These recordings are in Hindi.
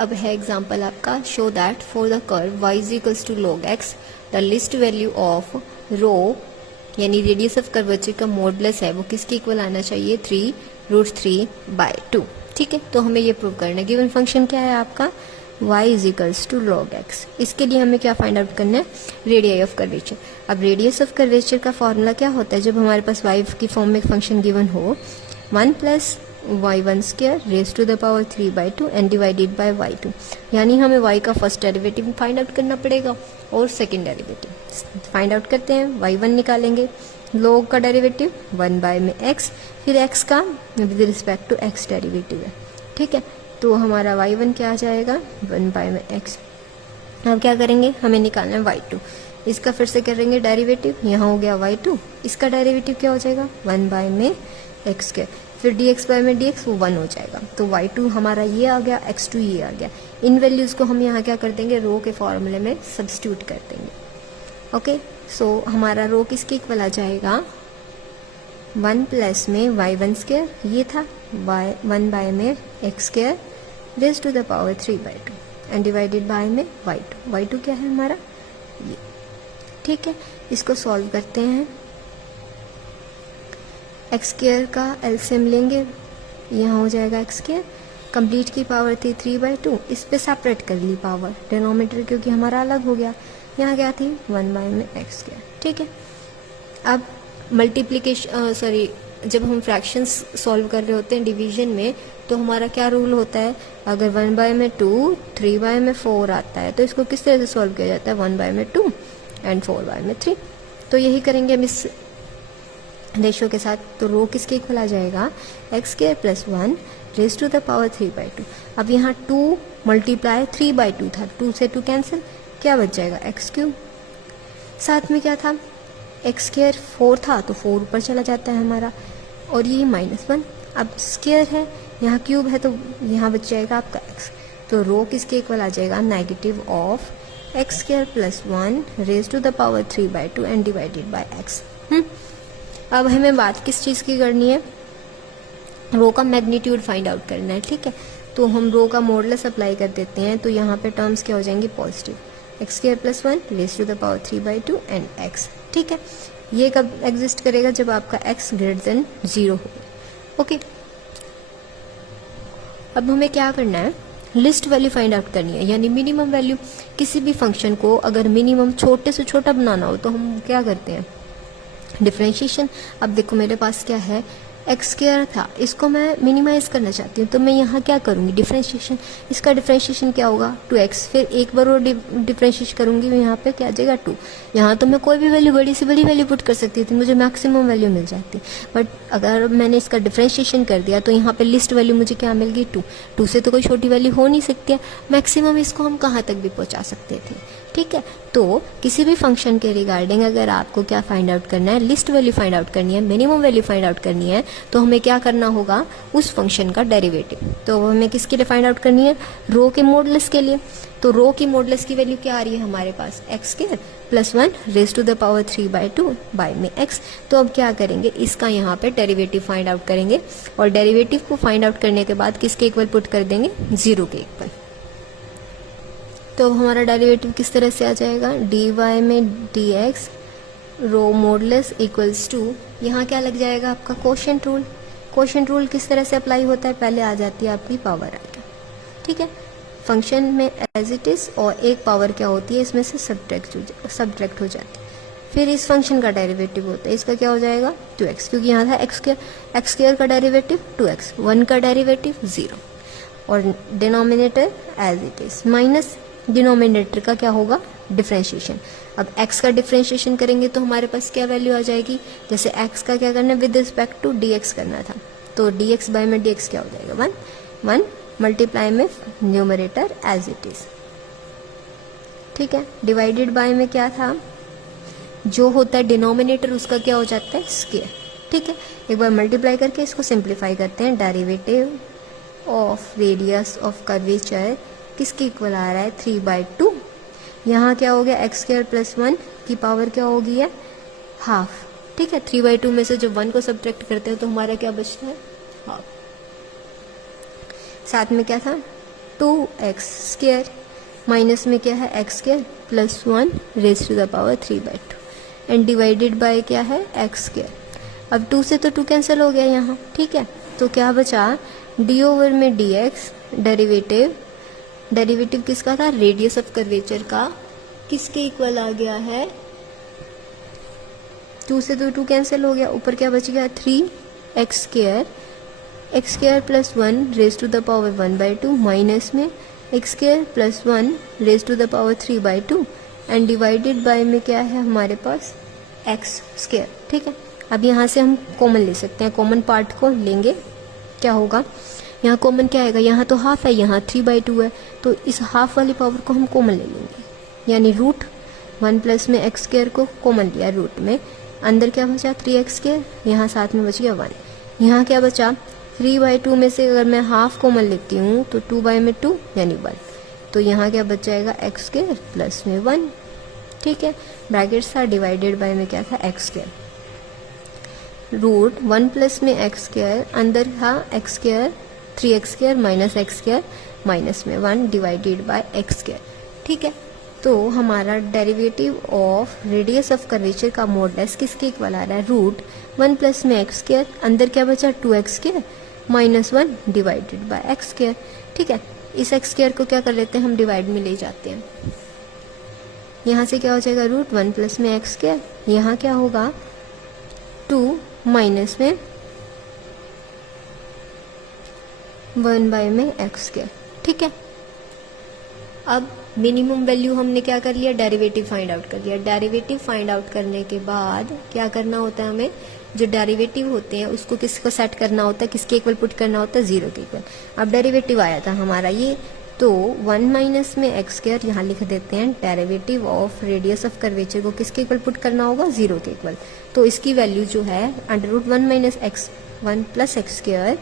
अब है एग्जाम्पल आपका, show that for the curve y is equals to log x the least value of rho यानी रेडियस ऑफ कर्वेचर का मॉडुलस है वो किसके इक्वल आना चाहिए, 3√3/2। ठीक है, तो हमें ये प्रूव करना है। गिवन फंक्शन क्या है आपका, y is equals to log x। इसके लिए हमें क्या फाइंड आउट करना है, रेडियस ऑफ कर्वेचर। अब रेडियस ऑफ कर्वेचर का फॉर्मूला क्या होता है, जब हमारे पास y की फॉर्म में फंक्शन गिवन हो, 1 + y1 square raise to the power 3/2 and divided by y2। यानी हमें y का फर्स्ट डेरिवेटिव फाइंड आउट करना पड़ेगा और सेकंड डेरिवेटिव फाइंड आउट करते हैं। y1 निकालेंगे, log का डेरिवेटिव 1 में x, फिर x का with respect to x derivative है। ठीक है, तो हमारा y1 क्या आ जाएगा, 1 में x। अब क्या करेंगे, हमें निकालना है y2। इसका फिर से करेंगे डेरिवेटिव, यहाँ हो गया y2, इसका डेरिवेटिव क्या हो जाएगा, 1 में x के, फिर dx में dx वो 1 हो जाएगा। तो y2 हमारा ये आ गया, x2 ये आ गया। इन वैल्यूज को हम यहाँ क्या कर देंगे, रो के फॉर्मूले में सब्स्टिट्यूट कर देंगे। ओके, सो हमारा रो किसके इक्वल आ जाएगा, 1 + में y1 स्क्वायर, ये था 1 में x square raise to the power 3/2 and divided by में y2। y2 क्या है हमारा, ये। ठीक है, इसको सॉल्व करते हैं। एक्स स्क्वायर का एलसीएम लेंगे, यहाँ हो जाएगा एक्स स्क्वायर, कंप्लीट की पावर थी 3/2, इस पे सेपरेट कर ली पावर, डिनोमिनेटर क्योंकि हमारा अलग हो गया, यहाँ क्या थी 1 में एक्स स्क्वायर। ठीक है, अब मल्टीप्लिकेशन जब हम फ्रैक्शंस सॉल्व कर रहे होते हैं डिवीजन में, तो हमारा क्या रूल होता है, अगर 1 में 2, 3 में 4 आता है तो इसको किस तरह से सॉल्व किया जाता है, 1 में 2 एंड 4 में 3। तो यही करेंगे हम इस रेशो के साथ। तो रो किसके इक्वल आ जाएगा, x square plus 1 raise to the power 3/2। अब यहाँ 2 मल्टीप्लाई 3/2 था, 2 से 2 कैंसिल, क्या बच जाएगा एक्स क्यूब। साथ में क्या था, एक्स स्क्वायर 4 था तो 4 ऊपर चला जाता है हमारा, और ये -1। अब स्क्वायर है, यहाँ क्यूब है, तो यहाँ बच जाएगा आपका एक्स। तो रो किसके इक्वल आ जाएगा, negative of x square plus 1 raise to the power 3/2 and divided by x. अब हमें बात किस चीज़ की करनी है, रो का मैग्नीट्यूड फाइंड आउट करना है। ठीक है, तो हम रो का मॉडुलस अप्लाई कर देते हैं, तो यहाँ पे टर्म्स क्या हो जाएंगी, positive, x square plus 1 raise to the power 3/2 and x. ठीक है, ये कब एग्जिस्ट करेगा, जब आपका x ग्रेटर देन 0 हो। ओके, अब हमें क्या करना है, लिस्ट वैल्यू फाइंड आउट करनी है, यानी मिनिमम वैल्यू। किसी भी फंक्शन को अगर मिनिमम छोटे से छोटा बनाना हो तो हम क्या करते हैं, डिफरेंशिएशन। अब देखो मेरे पास क्या है, एक्स स्क्वायर था, इसको मैं मिनिमाइज करना चाहती हूँ, तो मैं यहाँ क्या करूँगी, डिफरेंशिएशन। इसका डिफरेंशिएशन क्या होगा, 2x, फिर एक बार और डिफरेंशिएट करूँगी, यहाँ पे क्या आ जाएगा 2। यहाँ तो मैं कोई भी वैल्यू, बड़ी से बड़ी वैल्यू पुट कर सकती थी, मुझे मैक्सिमम वैल्यू मिल जाती। बट अगर मैंने इसका डिफरेंशिएशन कर दिया तो यहाँ पे लिस्ट वैल्यू मुझे क्या मिल गई, 2। 2 से तो कोई छोटी वैल्यू हो नहीं सकती है, मैक्सिमम इसको हम कहाँ तक भी पहुँचा सकते थे। ठीक है, तो किसी भी फंक्शन के रिगार्डिंग अगर आपको क्या फाइंड आउट करना है, लिस्ट वैल्यू फाइंड आउट करनी है, मिनिमम वैल्यू फाइंड आउट करनी है, तो हमें क्या करना होगा, उस फंक्शन का डेरिवेटिव। तो हमें किसके लिए फाइंड आउट करनी है, रो के मॉडुलस के लिए। तो रो की मॉडुलस की वैल्यू क्या आ रही है हमारे पास, x square plus 1 raise to the power 3/2 by में एक्स। तो अब क्या करेंगे, इसका यहाँ पे डेरिवेटिव फाइंड आउट करेंगे, और डेरिवेटिव को फाइंड आउट करने के बाद किसके इक्वल पुट कर देंगे, 0 के इक्वल। तो हमारा डेरिवेटिव किस तरह से आ जाएगा, dy में dx rho modulus equals to, यहाँ क्या लग जाएगा आपका, कोशेंट रूल। कोशेंट रूल किस तरह से अप्लाई होता है, पहले आ जाती है आपकी पावर आएगा। ठीक है, फंक्शन में एज इट इज, और एक पावर क्या होती है इसमें से सब्ट्रैक्ट हो जाती है। फिर इस फंक्शन का डेरिवेटिव होता है, इसका क्या हो जाएगा 2x, क्योंकि यहाँ था एक्स स्क्वायर का डेरिवेटिव 2x, 1 का डेरिवेटिव 0, और denominator as it is, minus denominator का क्या होगा, डिफरेंशिएशन। अब x का डिफरेंशिएशन करेंगे तो हमारे पास क्या वैल्यू आ जाएगी, जैसे x का क्या करना है, विद रिस्पेक्ट टू dx करना था, तो dx बाय में dx क्या हो जाएगा, 1 मल्टीप्लाई में न्यूमरेटर एज इट इज। ठीक है, डिवाइडेड बाय में क्या था, जो होता है डिनोमिनेटर उसका क्या हो जाता है, स्क्वायर। ठीक है, एक बार मल्टीप्लाई करके इसको सिंप्लीफाई करते हैं, derivative of radius of curvature किसके इक्वल आ रहा है, 3/2। यहाँ क्या हो गया, एक्स स्क्वायर प्लस 1 की पावर क्या हो गई है, हाफ। ठीक है, 3/2 में से जब 1 को सब्ट्रैक्ट करते हैं तो हमारा क्या बचता है, हाफ। साथ में क्या था, 2x² माइनस में क्या है x² plus 1 raise to the power 3/2 and divided by क्या है x²। अब 2 से तो 2 कैंसिल हो गया यहाँ, ठीक है। तो क्या बचा d ओवर में dx, डेरिवेटिव किसका था, रेडियस ऑफ कर्वेचर का, किसके इक्वल आ गया है, 2 से तो 2 कैंसिल हो गया, ऊपर क्या बच गया 3x² plus 1 raise to the power 1/2 minus में x² plus 1 raise to the power 3/2 and divided by में क्या है हमारे पास x², ठीक है। अब यहाँ से हम कॉमन ले सकते हैं, कॉमन पार्ट को लेंगे, क्या होगा यहाँ कॉमन क्या आएगा, यहाँ तो हाफ है, यहाँ 3/2 है, तो इस हाफ वाली पावर को हम कॉमन ले लेंगे, यानी रूट 1 प्लस में x² को कॉमन लिया रूट में, अंदर क्या बचा 3x², यहाँ साथ में बच गया 1, यहाँ क्या बचा 3/2 में से अगर मैं हाफ कॉमन लेती हूँ तो 2/2 यानी 1, तो यहाँ क्या बच जाएगा x² प्लस में 1, ठीक है। ब्रैकेट्स था, डिवाइडेड बाय में क्या था x², रूट 1 प्लस में x², अंदर था x², 3x² minus x² minus में 1 डिवाइडेड बाय x², ठीक है। तो हमारा derivative of radius of curvature का मॉडुलस किसके इक्वल आ रहा है, रूट 1 प्लस में x², अंदर क्या बचा 2x² minus 1 divided by x², ठीक है। इस x² को क्या कर लेते हैं हम, डिवाइड में ले जाते हैं, यहाँ से क्या हो जाएगा रूट 1 प्लस में x², यहाँ क्या होगा 2 माइनस में 1 में x², ठीक है। अब मिनिमम वैल्यू हमने क्या कर लिया, डेरिवेटिव फाइंड आउट कर लिया। डेरिवेटिव फाइंड आउट करने के बाद क्या करना होता है हमें, जो डेरिवेटिव होते हैं उसको किसको सेट करना होता है, किसके इक्वल पुट करना होता है, 0 के इक्वल। अब डेरिवेटिव आया था हमारा ये, तो 1 माइनस में x² यहाँ लिख देते हैं, derivative of radius of curvature को किसके इक्वल पुट करना होगा, 0 के इक्वल। तो इसकी वैल्यू जो है √1 minus x1 plus x²,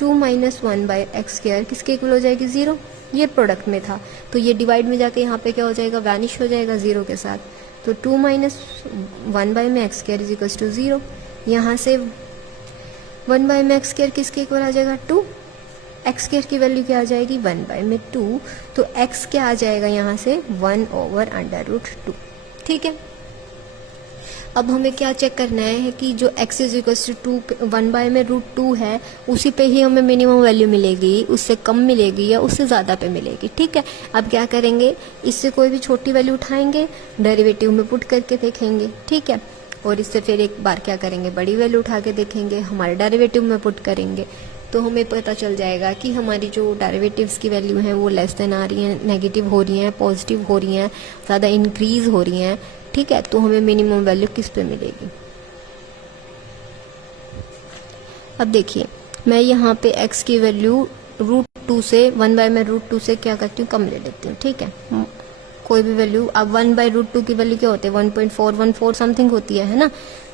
2 minus 1/x² किसके इक्वल हो जाएगी 0, ये प्रोडक्ट में था, तो ये डिवाइड में जाके यहाँ पे क्या हो जाएगा, वैनिश हो जाएगा 0 के साथ, तो 2 माइनस 1 में x² इज इक्वल टू 0, यहाँ से 1 में x² किसके इक्वल आ जाएगा 2, x² की वैल्यू क्या आ जाएगी 1 में 2, तो x क्या आ जाएगा यहाँ से 1 ओवर √2, ठीक है। अब हमें क्या चेक करना है कि जो x इज इक्वल टू 1 में √2 है उसी पे ही हमें मिनिमम वैल्यू मिलेगी, उससे कम मिलेगी या उससे ज़्यादा पे मिलेगी, ठीक है। अब क्या करेंगे, इससे कोई भी छोटी वैल्यू उठाएंगे, डेरिवेटिव में पुट करके देखेंगे, ठीक है, और इससे फिर एक बार क्या करेंगे, बड़ी वैल्यू उठा के देखेंगे, हमारे डेरिवेटिव में पुट करेंगे, तो हमें पता चल जाएगा कि हमारी जो डेरिवेटिव्स की वैल्यू हैं वो लेस देन आ रही हैं, नेगेटिव हो रही हैं, पॉजिटिव हो रही हैं, ज़्यादा इंक्रीज हो रही हैं, ठीक है। तो हमें मिनिमम वैल्यू किस पे मिलेगी। अब देखिए मैं यहाँ पे x की वैल्यू √2 से 1 में √2 से क्या करती हूँ, कम ले लेती हूँ, ठीक है। कोई भी वैल्यू, अब 1/√2 की वैल्यू क्या होती है 1.414 समथिंग होती है ना,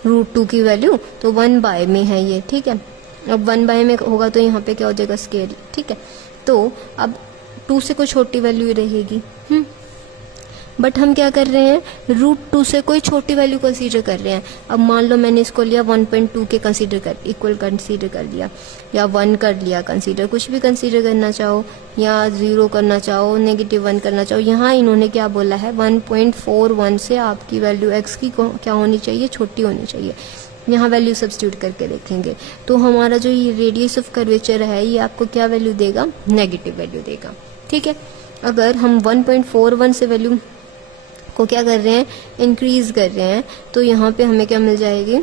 √2 की वैल्यू, तो 1 में है ये, ठीक है। अब 1 में होगा तो यहाँ पे क्या हो जाएगा स्केयर, ठीक है। तो अब 2 से कोई छोटी वैल्यू रहेगी, बट हम क्या कर रहे हैं, √2 से कोई छोटी वैल्यू कंसीडर कर रहे हैं। अब मान लो मैंने इसको लिया 1.2 के इक्वल कंसीडर कर लिया, या 1 कर लिया कंसीडर, कुछ भी कंसीडर करना चाहो, या 0 करना चाहो, -1 करना चाहो। यहाँ इन्होंने क्या बोला है 1.41 से आपकी वैल्यू x की क्या होनी चाहिए, छोटी होनी चाहिए। यहाँ वैल्यू सब्स्टिट्यूट करके देखेंगे तो हमारा जो ये रेडियस ऑफ कर्वेचर है ये आपको क्या वैल्यू देगा, नेगेटिव वैल्यू देगा, ठीक है। अगर हम 1.41 से वैल्यू को क्या कर रहे हैं, इंक्रीज कर रहे हैं, तो यहाँ पे हमें क्या मिल जाएगी,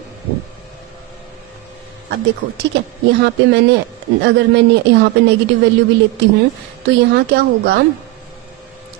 अब देखो, ठीक है, यहाँ पे अगर मैं यहाँ पे नेगेटिव वैल्यू भी लेती हूँ तो यहाँ क्या होगा,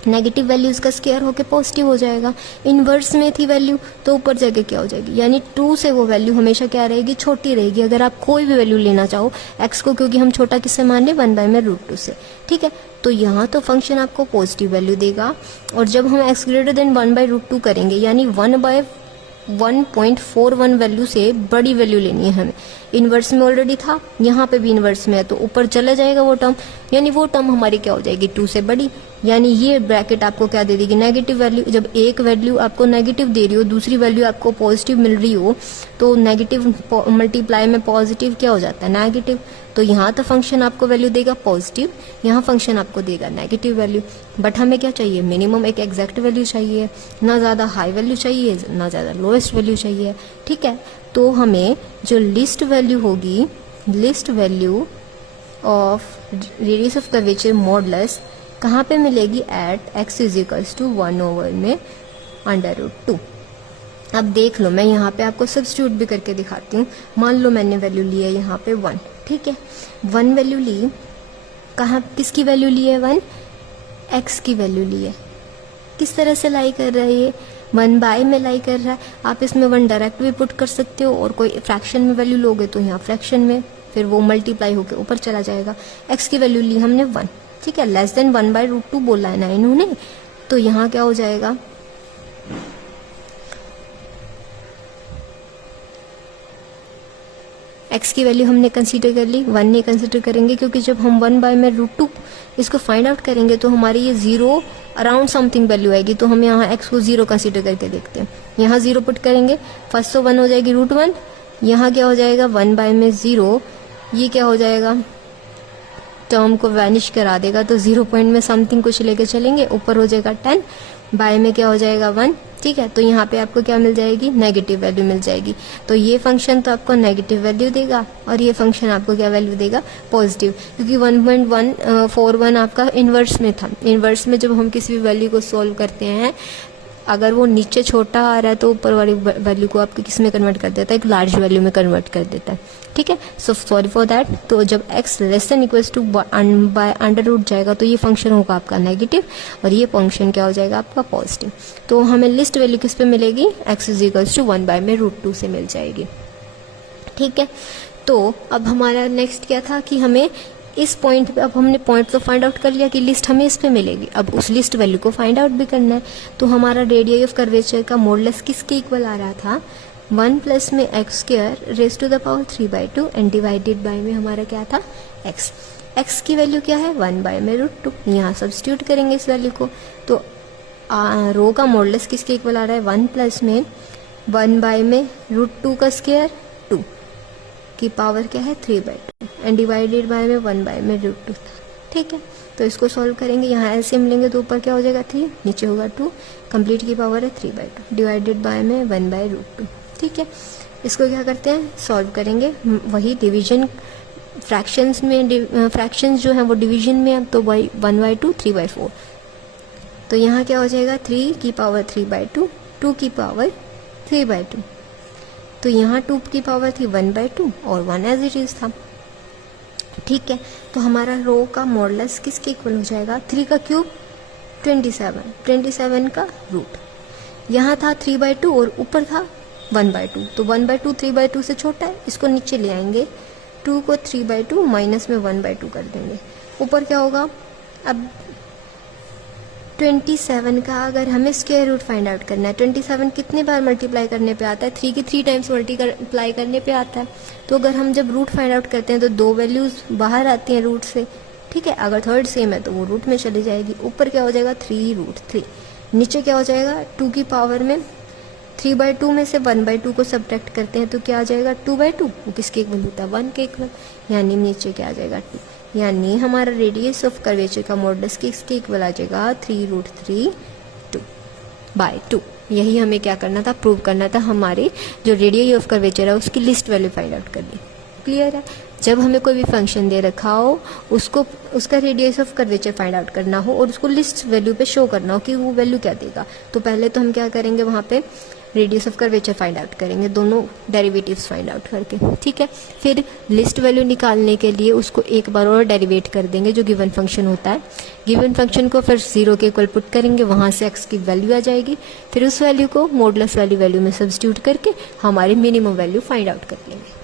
नेगेटिव वैल्यूज का स्क्वायर होके पॉजिटिव हो जाएगा। इनवर्स में थी वैल्यू तो ऊपर जाके क्या हो जाएगी, यानी 2 से वो वैल्यू हमेशा क्या रहेगी, छोटी रहेगी। अगर आप कोई भी वैल्यू लेना चाहो x को, क्योंकि हम छोटा किससे मान रहे 1 में √2 से, ठीक है, तो यहाँ तो फंक्शन आपको पॉजिटिव वैल्यू देगा। और जब हम x ग्रेटर देन 1/√2 करेंगे, यानी 1/1.41 वैल्यू से बड़ी वैल्यू लेनी है हमें, इनवर्स में ऑलरेडी था, यहाँ पे भी इनवर्स में है, तो ऊपर चला जाएगा वो टर्म, यानी वो टर्म हमारी क्या हो जाएगी 2 से बड़ी, यानी ये ब्रैकेट आपको क्या दे देगी, नेगेटिव वैल्यू। जब एक वैल्यू आपको नेगेटिव दे रही हो, दूसरी वैल्यू आपको पॉजिटिव मिल रही हो, तो नेगेटिव मल्टीप्लाई में पॉजिटिव क्या हो जाता है, नेगेटिव। तो यहाँ तो फंक्शन आपको वैल्यू देगा पॉजिटिव, यहाँ फंक्शन आपको देगा नेगेटिव वैल्यू। बट हमें क्या चाहिए, मिनिमम एक एग्जैक्ट वैल्यू चाहिए, ना ज़्यादा हाई वैल्यू चाहिए ना ज़्यादा लोएस्ट वैल्यू चाहिए, ठीक है। तो हमें जो लिस्ट वैल्यू होगी, least value of radius of curvature modulus कहाँ पे मिलेगी, at x is equals to 1/, में √2। अब देख लो, मैं यहाँ पे आपको सब्स्टिट्यूट भी करके दिखाती हूँ। मान लो मैंने वैल्यू ली है यहाँ पे 1, ठीक है। 1 वैल्यू ली, कहाँ किसकी वैल्यू ली है, 1 x की वैल्यू ली है। किस तरह से लाई कर रहा है ये, 1/, में लाई कर रहा है। आप इसमें 1 डायरेक्ट भी पुट कर सकते हो, और कोई फ्रैक्शन में वैल्यू लोगे तो यहाँ फ्रैक्शन में, फिर वो मल्टीप्लाई होकर ऊपर चला जाएगा। x की वैल्यू ली हमने 1, ठीक है। लेस देन 1/√2 बोला है ना इन्होंने, तो यहाँ क्या हो जाएगा, x की वैल्यू हमने कंसीडर कर ली, 1 नहीं कंसीडर करेंगे, क्योंकि जब हम 1/√2 इसको फाइंड आउट करेंगे तो हमारी ये 0 अराउंड समथिंग वैल्यू आएगी। तो हम यहाँ x को 0 कंसीडर करके देखते हैं। यहाँ 0 पुट करेंगे, फर्स्ट तो 1 हो जाएगी √1, यहाँ क्या हो जाएगा 1/, में 0, ये क्या हो जाएगा, टर्म को वैनिश करा देगा। तो 0 पॉइंट में समथिंग कुछ लेके चलेंगे, ऊपर हो जाएगा 10, बाय में क्या हो जाएगा 1, ठीक है। तो यहाँ पे आपको क्या मिल जाएगी, नेगेटिव वैल्यू मिल जाएगी। तो ये फंक्शन तो आपको नेगेटिव वैल्यू देगा, और ये फंक्शन आपको क्या वैल्यू देगा, पॉजिटिव, क्योंकि 1.141 आपका इन्वर्स में था। इन्वर्स में जब हम किसी भी वैल्यू को सोल्व करते हैं, अगर वो नीचे छोटा आ रहा है तो ऊपर वाली वैल्यू को आपके किस में कन्वर्ट कर देता है, एक लार्ज वैल्यू में कन्वर्ट कर देता है, ठीक है। So sorry for that. तो जब x less than equals to by √, जाएगा तो ये फंक्शन होगा आपका नेगेटिव, और ये फंक्शन क्या हो जाएगा आपका पॉजिटिव। तो हमें लिस्ट वैल्यू किस पे मिलेगी, x इज इक्वल्स टू 1/, में √2 से मिल जाएगी, ठीक है। तो अब हमारा नेक्स्ट क्या था कि हमें इस पॉइंट पे, अब हमने पॉइंट तो फाइंड आउट कर लिया कि लिस्ट हमें इस पे मिलेगी, अब उस लिस्ट वैल्यू को फाइंड आउट भी करना है। तो हमारा रेडियस ऑफ कर्वेचर का मॉडुलस किसके इक्वल आ रहा था, 1 प्लस में x² raise to the power 3/2 and divided by में हमारा क्या था, x की वैल्यू क्या है 1/, में √2। यहाँ सब्स्टिट्यूट करेंगे इस वैल्यू को, तो रो का मॉडुलस किसके इक्वल आ रहा है, 1 प्लस में 1/, में √2 का स्क्वायर 2 की पावर क्या है 3/2 एंड डिवाइडेड बाय में 1/, में √2 था, ठीक है। तो इसको सॉल्व करेंगे, यहाँ एलसीएम लेंगे तो ऊपर क्या हो जाएगा 3, नीचे होगा 2, कंप्लीट की पावर है 3/2 डिवाइडेड बाय में 1/√2, ठीक है। इसको क्या करते हैं, सॉल्व करेंगे, वही डिवीजन फ्रैक्शंस में, फ्रैक्शंस जो हैं वो डिवीजन में, अब तो 1/2 3/4, तो यहाँ क्या हो जाएगा 3 की पावर 3/2, 2 की पावर 3/2, तो यहाँ 2 की पावर थी 1/2 और 1 एज इट इज था, ठीक है। तो हमारा रो का मॉडुलस किसके इक्वल हो जाएगा, 3 का क्यूब 27 का रूट, यहाँ था 3/2 और ऊपर था 1/2, तो 1/2 3/2 से छोटा है, इसको नीचे ले आएंगे, 2 को 3/2 माइनस में 1/2 कर देंगे, ऊपर क्या होगा, अब 27 का अगर हमें स्क्वायर रूट फाइंड आउट करना है, 27 कितने बार मल्टीप्लाई करने पे आता है, 3 की 3 टाइम्स मल्टीप्लाई करने पे आता है। तो अगर हम जब रूट फाइंड आउट करते हैं तो 2 वैल्यूज बाहर आती हैं रूट से, ठीक है। अगर थर्ड सेम है तो वो रूट में चली जाएगी, ऊपर क्या हो जाएगा 3√3, नीचे क्या हो जाएगा 2 की पावर में 3/2 में से 1/2 को सब्ट्रैक्ट करते हैं तो क्या आ जाएगा 2/2, वो किसके इक्वल होता है 1 के इक्वल, यानी नीचे क्या आ जाएगा 2, यानी हमारा रेडियस ऑफ कर्वेचर का मॉडुलस किसके इक्वल आ जाएगा 3√3/2। यही हमें क्या करना था, प्रूव करना था, हमारे जो रेडियस ऑफ कर्वेचर है उसकी लिस्ट वैल्यू फाइंड आउट करनी। क्लियर है। जब हमें कोई भी फंक्शन दे रखा हो, उसको उसका radius of curvature find out करना हो और उसको लिस्ट वैल्यू पे शो करना हो कि वो वैल्यू क्या देगा, तो पहले तो हम क्या करेंगे, वहाँ पे radius of curvature find out करेंगे, दोनों डेरिवेटिव्स फाइंड आउट करके, ठीक है। फिर लिस्ट वैल्यू निकालने के लिए उसको एक बार और डेरिवेट कर देंगे जो गिवन फंक्शन होता है, गिवन फंक्शन को फिर 0 के इक्वल पुट करेंगे, वहाँ से x की वैल्यू आ जाएगी, फिर उस वैल्यू को मॉडुलस वैल्यू में सब्स्टिट्यूट करके हमारी मिनिमम वैल्यू फाइंड आउट कर लेंगे।